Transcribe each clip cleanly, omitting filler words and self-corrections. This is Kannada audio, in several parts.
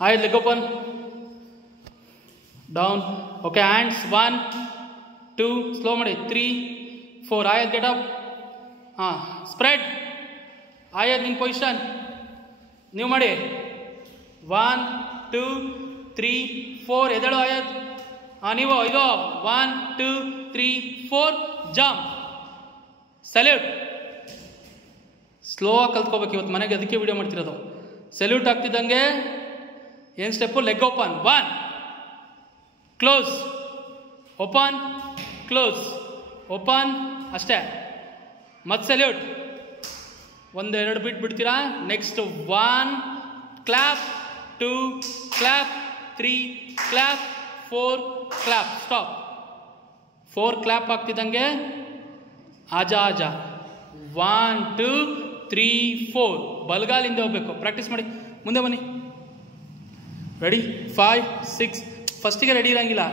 Eyes leg open, down. Okay, hands 1, 2, slow ಮಾಡಿ 3, 4. Eyes get up. Spread. Eyes in position. ನೀವು ಮಾಡಿ 1, 2, 3, 4. ಎದಳು ಆಯತ್. ನೀವು ಇದು 1, 2, 3, 4. ಜಂಪ್. ಸಲ್ಯೂಟ್. ಸ್ಲೋ ಆಗಿ ಕಲ್ತ್ಕೋಬೇಕು ಇವತ್ತು ಮನೆಗೆ, ಅದಕ್ಕೆ ವಿಡಿಯೋ ಮಾಡ್ತಿರೋದು. ಸಲ್ಯೂಟ್ ಆಗ್ತಿದ್ದಂಗೆ ಏನು step? Leg open. 1, close, open, close, open, ಅಷ್ಟೇ. ಮತ್ತೆ ಸಲ್ಯೂಟ್. 1-2 ಬಿಡ್ತೀರಾ. Next 1 clap, 2 clap, 3 clap, 4 clap. Stop. 4 clap ಆಗ್ತಿದ್ದಂಗೆ ಆಜಾ ಆಜಾ. 1, 2, 3, 4. ಬಲಗಾಲಿಂದ ಹೋಗ್ಬೇಕು. ಪ್ರಾಕ್ಟೀಸ್ ಮಾಡಿ. ಮುಂದೆ ಬನ್ನಿ. ರೆಡಿ? 5, 6. ಫಸ್ಟಿಗೆ ರೆಡಿ ಇರೋಂಗಿಲ್ಲ.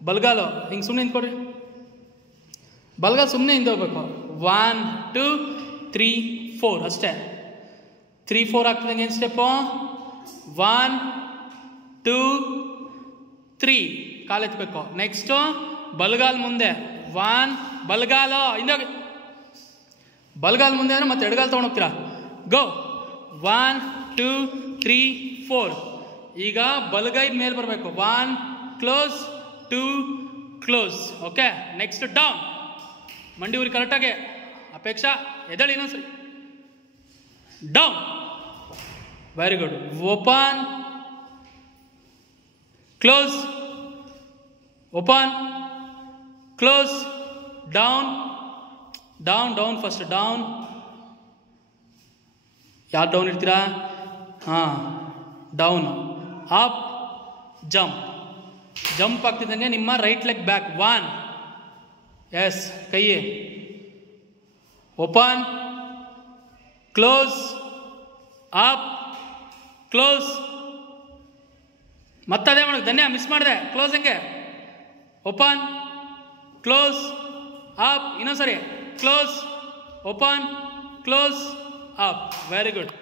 ಬಲಗಾಲು ಹಿಂಗೆ ಸುಮ್ಮನೆ ನಿಂತ್ಕೊಡ್ರಿ. ಬಲಗಾಲು ಸುಮ್ಮನೆ ಹಿಂದೆ ಹೋಗ್ಬೇಕು. 1, 2, 3, 4 ಅಷ್ಟೇ. 3, 4 ಆಗ್ತಿದ್ದಂಗೆ ಏನು ಸ್ಟೆಪ್ಪು? 1, 2, 3 ಕಾಲೆತ್ಬೇಕು. ನೆಕ್ಸ್ಟು ಬಲಗಾಲ್ ಮುಂದೆ. 1 ಬಲಗಾಲು ಹಿಂದೆ ಹೋಗಿ. ಬಲಗಾಲ್ ಮುಂದೆ ಅಂದರೆ ಮತ್ತೆ ಎಡಗಾಲು ತೊಗೊಂಡೋಗ್ತೀರಾ. ಗೋ. 1, 2, 3, 4. ಈಗ ಬಲಗೈ ಮೇಲೆ ಬರಬೇಕು. 1 close, 2 close. Okay. Next down. ಮಂಡಿ ಊರಿ ಕರೆಕ್ಟಾಗಿ. ಅಪೇಕ್ಷಾ ಎದಳಿ ಇನ್ನೊಂದ್ಸರಿ. Down. Very good. Open, close, open, close, down, down, down. First down. ಯಾರು ಡೌನ್ ಇರ್ತೀರಾ? ಡೌನ್. Up, jump. ಜಂಪ್ ಆಗ್ತಿದ್ದಂಗೆ ನಿಮ್ಮ ರೈಟ್ ಲೆಗ್ ಬ್ಯಾಕ್. 1, ಎಸ್, ಕೈ ಓಪನ್, ಕ್ಲೋಸ್, ಅಪ್, ಕ್ಲೋಸ್. ಮತ್ತದೇ ಮಾಡೋದು. ಧನ್ಯ ಮಿಸ್ ಮಾಡಿದೆ. ಕ್ಲೋಸ್ ಹೆಂಗೆ? Open, close, up. ಇನ್ನೊಂದ್ಸರಿ. Close, open, close, up. Very good.